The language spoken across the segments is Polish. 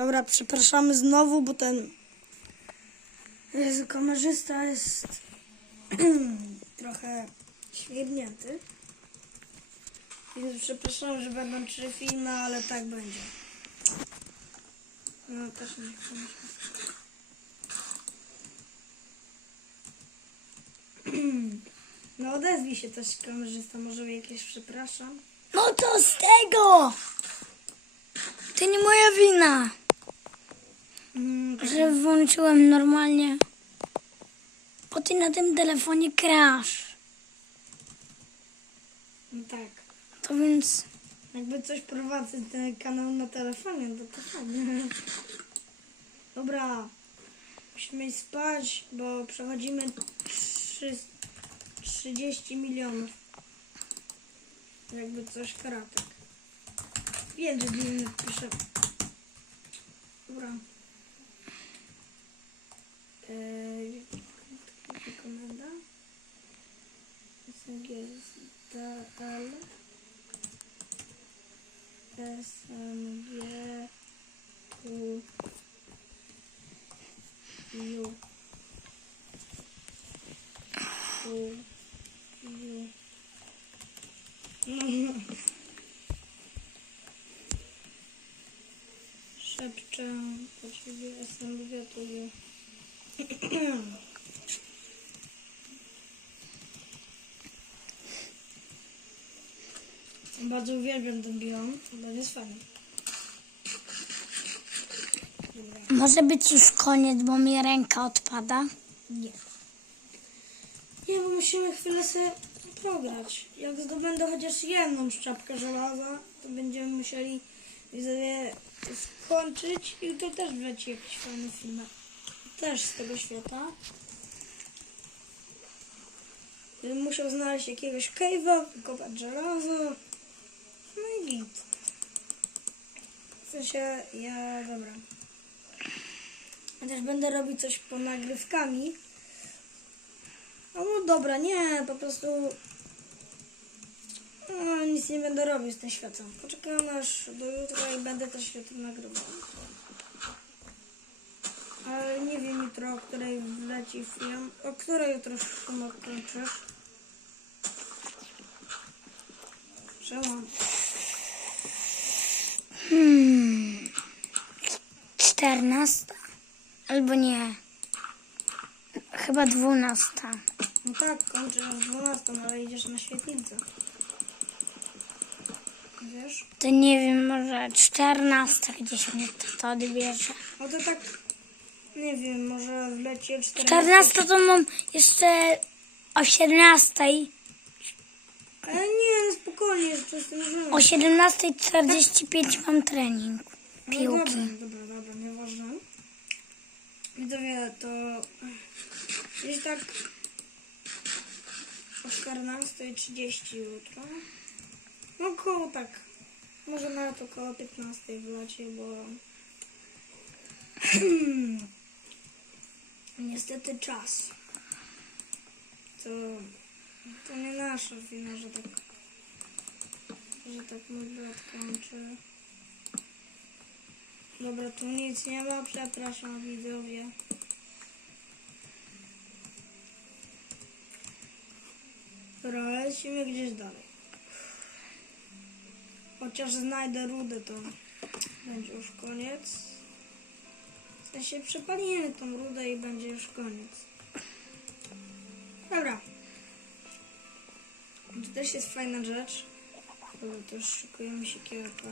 Dobra, przepraszamy znowu, bo ten Jezu, kamerzysta jest trochę świerbnięty. Więc przepraszam, że będą trzy filmy, ale tak będzie. No też nie. No odezwij się też kamerzysta, może jakieś przepraszam. No to z tego! To nie moja wina, że włączyłem normalnie. Bo ty na tym telefonie krasz. no tak. To więc Jakby coś prowadzę ten kanał na telefonie, to to fajnie. Dobra, musimy iść spać, bo przechodzimy trzy- 30 milionów. Jakby coś karatek. Wiem, że dziwny pisze. Dobra. Jaka komenda? SGSDL SMG U U U U Szepczę po ciebie SMG. Bardzo uwielbiam ten biom, bo jest fajny. Dobra. może być już koniec, bo mi ręka odpada. Nie. Nie, bo musimy chwilę sobie pograć. Jak zdobędę chociaż jedną szczapkę żelaza, to będziemy musieli widzowie skończyć i to też wleci jakiś fajny film. Też z tego świata. Musiał znaleźć jakiegoś cave'a, wykopać żelazo. No i git. W sensie, ja, dobra. Ja też będę robić coś po nagrywkami. No, no dobra, nie, po prostu no, nic nie będę robił z tym światem. Poczekam aż do jutra i będę też światło nagrywał. Ale nie wiem jutro, o której wleci film. O której jutro szumok kończysz? Czemu? Hmm. 14. Albo nie. Chyba 12. No tak, kończysz o 12, ale idziesz na świetlicę. Wiesz? To nie wiem, może 14 gdzieś mnie to, to odbierze. No to tak, nie wiem, może wleci 14. 14 to mam jeszcze o 17. Ale nie, no spokojnie, jeszcze jestem. O 17.45 mam trening No piłki. Dobra, dobra, dobra, nieważne. Widzowie, to gdzieś tak o 14.30 jutro. No około tak, może nawet około 15 wleci, bo niestety czas. To, to nie nasza wina, że tak, że tak brat kończy. Dobra, tu nic nie ma, przepraszam widzowie. Dobra, lecimy gdzieś dalej. Chociaż znajdę rudę, to będzie już koniec. W sensie przepalimy tą rudę i będzie już koniec. Dobra. Tu też jest fajna rzecz. Dobra, to już szykuje mi się kierka.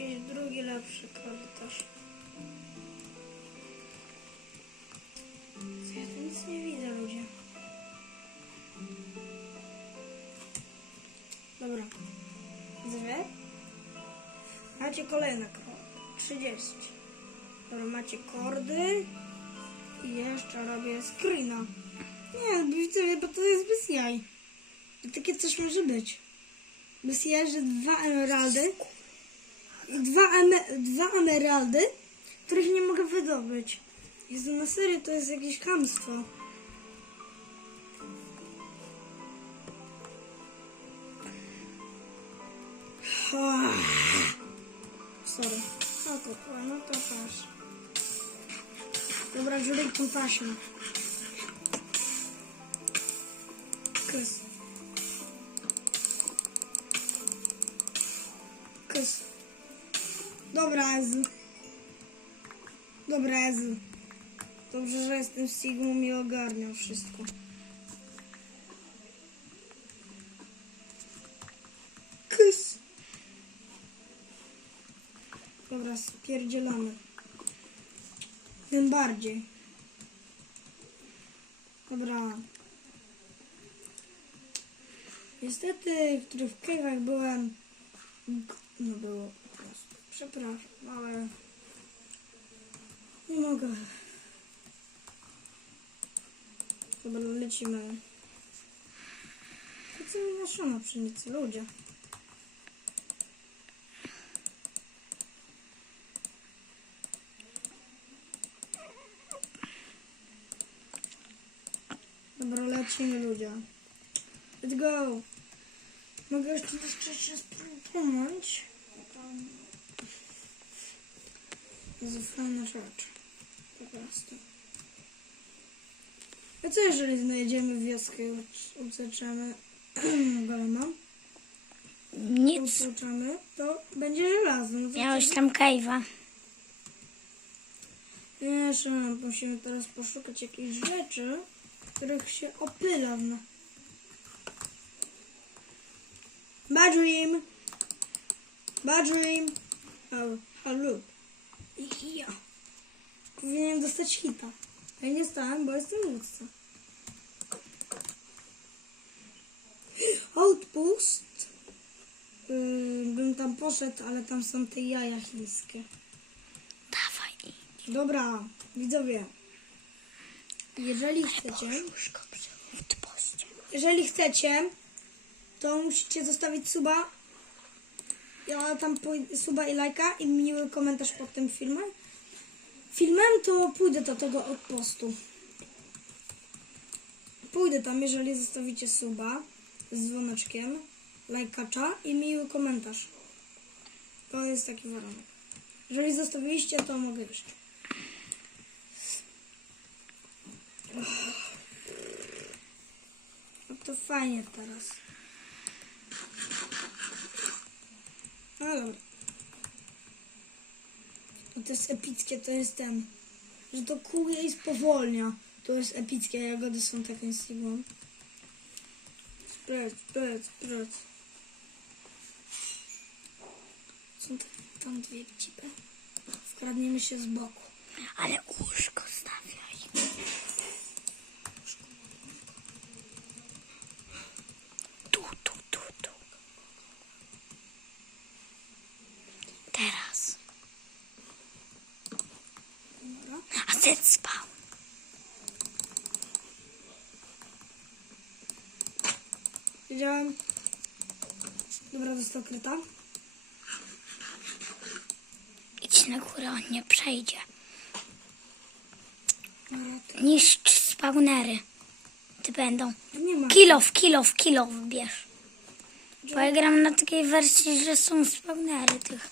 jakiś drugi lepszy korytarz. Ja tu nic nie widzę, ludzie. Dobra. Dwie. Macie kolejne koło. 30. Dobra, macie kordy. I jeszcze robię screena. Nie, widzowie, bo to jest bez jaj. Takie coś może być. Bez jaj, że dwa emeraldy. Dwa, eme, dwa emeraldy, których nie mogę wydobyć. Jezu, na serio, to jest jakieś kamstwo. Sorry. O to no to patrz. Dobra, żurej tą taśmę. Kys. Dobra, Ezu. Dobra, Ezu. Dobrze, że jestem z Sigmą i ogarniał wszystko. Kys. Dobra, spierdzielamy. Tym bardziej. Dobra. Niestety, w których byłem... No było. Przepraszam, ale... Nie mogę. Dobra, lecimy. To co mi nasiona pszenicy, ludzie. Dobra, lecimy ludzie. Let's go. Mogę jeszcze jeszcze się spróbować. Tam... Jezu, fajna rzecz. Po prostu. A co jeżeli znajdziemy wioskę i uc- ucieczemy golema? Nic. Ucieczemy, to będzie żelazo. No to Miałeś tam kajwa. Jeszcze musimy teraz poszukać jakichś rzeczy, których się opyla w na... Badrim! Badrim! Oh, hello. I ja. Powinienem dostać hita. Ja nie stałem, bo jestem łódce. Outpost. Yy, bym tam poszedł, ale tam są te jaja chińskie. Dawaj. Dobra, widzowie. Jeżeli chcecie, jeżeli chcecie, to musicie zostawić suba. Ja tam suba i lajka i miły komentarz pod tym filmem. Filmem to pójdę do tego odpostu. Pójdę tam, jeżeli zostawicie suba z dzwoneczkiem, lajkacza i miły komentarz. To jest taki warunek. Jeżeli zostawiliście, to mogę iść. No to fajnie teraz. No dobra. No to jest epickie, to jest ten, że to kuje i spowolnia. To jest epickie, jagody są taką sigmą. Spryt, spryt, spryt. Są te, tam dwie cipy. Wkradniemy się z boku. Ale łóżko stawiaj. Tu, tu, tu, tu. Teraz. Dobra. A set spał. Wiedziałem. Dobra, został kryta. Idź na górę, on nie przejdzie. Niszcz spawnery. Ty będą. Kilof, kilof, kilof bierz. Bo ja gram na takiej wersji, że są spawnery tych.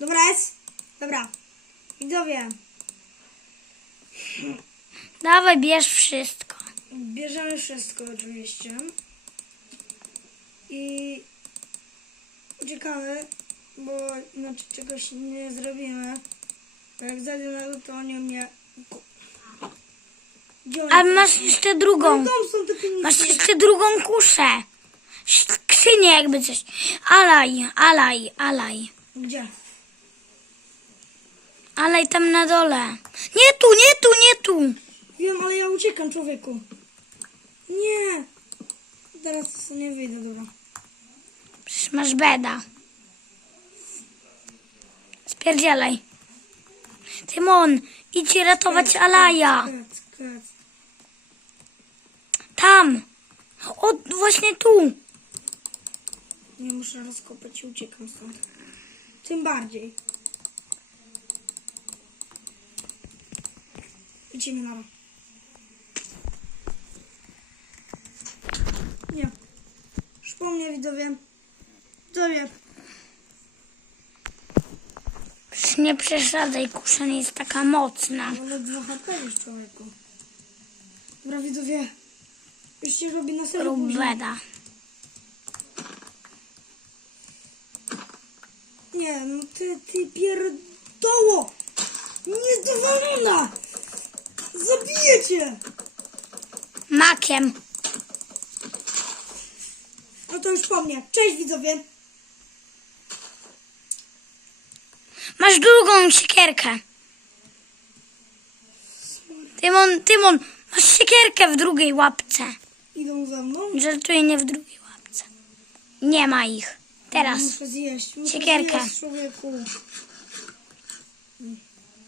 Dobra jest? Dobra. Widzowie, Dawaj, bierz wszystko. bierzemy wszystko oczywiście. I uciekamy, bo inaczej czegoś nie zrobimy. Jak zajdę na to oni mnie... A masz jeszcze drugą. Masz jeszcze drugą kuszę. Skrzynię jakby coś. Alaj, alaj, alaj. Gdzie? Alaj tam na dole. Nie tu, nie tu, nie tu. Wiem, ale ja uciekam, człowieku. Nie. Teraz nie wyjdę, dobra. Przecież Masz beda. Spierdzielaj. Tymon, idź ratować Alaja. Kac, kac. Tam. O, właśnie tu. Nie muszę rozkopać i uciekam stąd. Tym bardziej. Idziemy na Nie. Już po mnie widzowie. Widzowie. Nie przesadzaj, kusza nie jest taka mocna. Mamy 2 HP już człowieku. Dobra widzowie. Już się robi na serio Rób późno. beda. Nie, no ty, ty pierdoło! Niedowolona! Zabiję cię! Makiem. No to już po mnie. Cześć widzowie! Masz drugą siekierkę. Tymon, Tymon, masz siekierkę w drugiej łapce. Idą za mną? Żartuję, nie w drugiej łapce. Nie ma ich. Teraz. Muszę zjeść. Muszę Siekierkę. zjeść człowieku.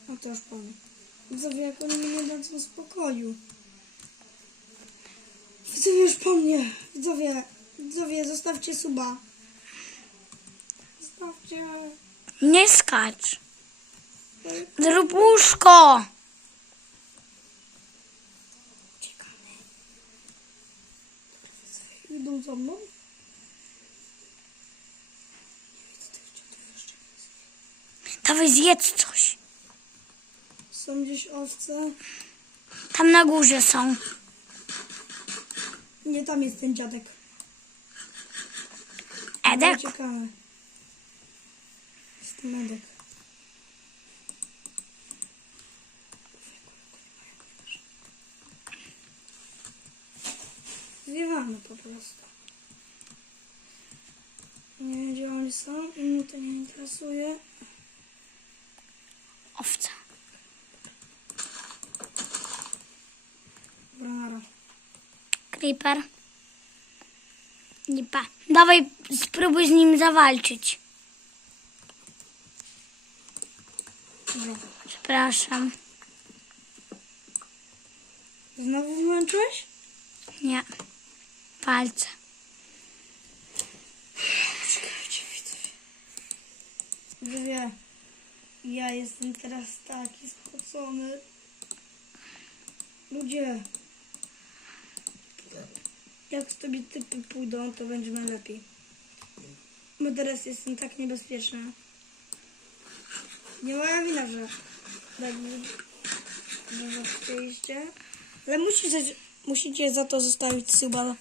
No to już po mnie. Widzowie, jak oni mnie nie dadzą spokoju. Widzowie, już po mnie. Widzowie, widzowie, zostawcie suba. Zostawcie. Nie skacz. Zrób łóżko. Czekamy. Idą za mną? Dawaj zjedz coś. Są gdzieś owce? Tam na górze są. Nie, tam jest ten dziadek. Edek? Uciekamy. Jest ten Edek. Zwiewamy po prostu. Nie wiem, gdzie oni są i mnie to nie interesuje. Creeper. Lipa. Dawaj, spróbuj z nim zawalczyć. Przepraszam. Znowu wyłączyłeś? Nie. Palce. Czekajcie, widzowie. Widzowie, ja jestem teraz taki spocony. Ludzie, jak sobie typy pójdą, to będzie najlepiej. Bo teraz jestem tak niebezpieczna. Nie moja wina, że tak że chcieliście. Ale musicie, musicie za to zostawić suba.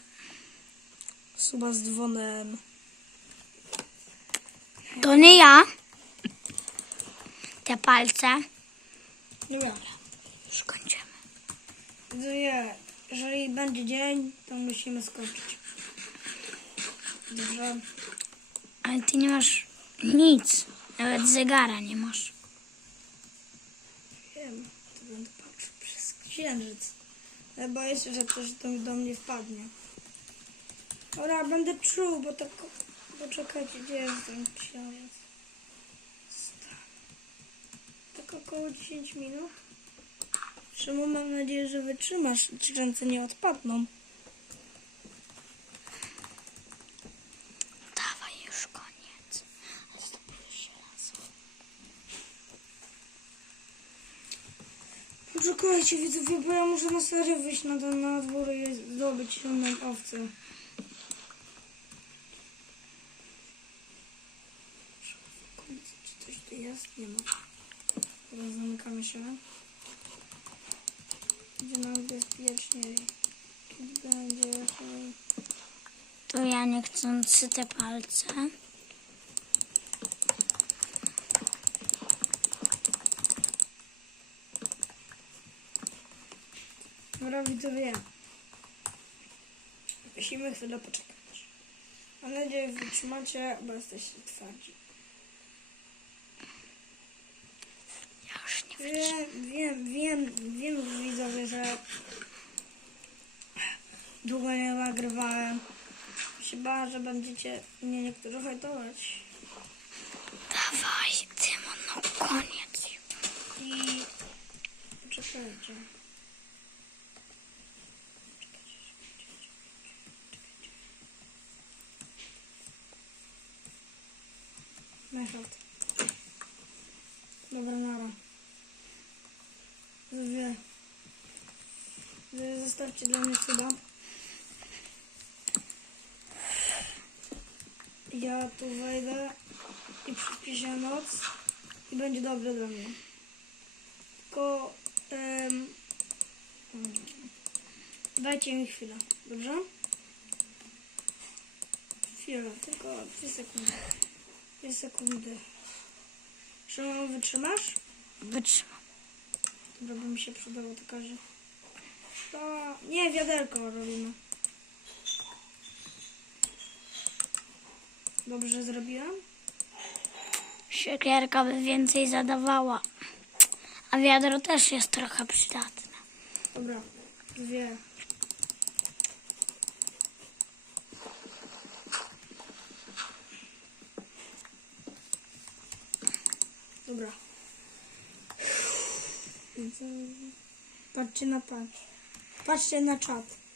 Suba z dzwonem. To nie ja. Te palce. Dobra. Już kończymy. Widzowie, jeżeli będzie dzień, to musimy skończyć. Dobrze. Ale ty nie masz nic. Nawet zegara nie masz. Wiem, to będę patrzył przez księżyc. Ale boję się, że coś do, do mnie wpadnie. Dobra, będę czuł, bo tak... Poczekajcie, gdzie jest ten księżyc? Tak około 10 minut. Czemu mam nadzieję, że wytrzymasz i ci ręce nie odpadną. Dawaj, już koniec. Zdobyłeś raz. Poczekajcie widzowie, bo ja muszę na serio wyjść na, ten- na dwór i zdobyć inną owcę. Czy coś tu jest? Nie ma. Teraz zamykamy się. Będzie nam bezpieczniej. Tu będzie... e, Tu ja niechcący te palce. Dobra widzowie. Musimy chwilę poczekać. Mam nadzieję, że wytrzymacie, bo jesteście twardzi. Ja już nie Wiem, wiem, wiem, wiem, widzowie, że długo nie nagrywałem. bała, że będziecie mnie niektórzy hejtować. Dawaj, Tymon, no koniec. I... Poczekajcie. Mechot. Dobra, nara. Dwie. Wy Zostawcie dla mnie cuda. Ja tu wejdę i przyspiszę noc i będzie dobrze dla mnie. Tylko dajcie mi chwilę, dobrze? Chwilę, tylko dwie sekundy. Dwie sekundy. Szymon, wytrzymasz? Wytrzymam. Dobra, by mi się przydało taka, że... To... Nie, wiaderko robimy. Dobrze zrobiłem? Siekierka by więcej zadawała. A wiadro też jest trochę przydatne. Dobra, dwie. Dobra. Patrzcie na pan. Patrzcie na czat.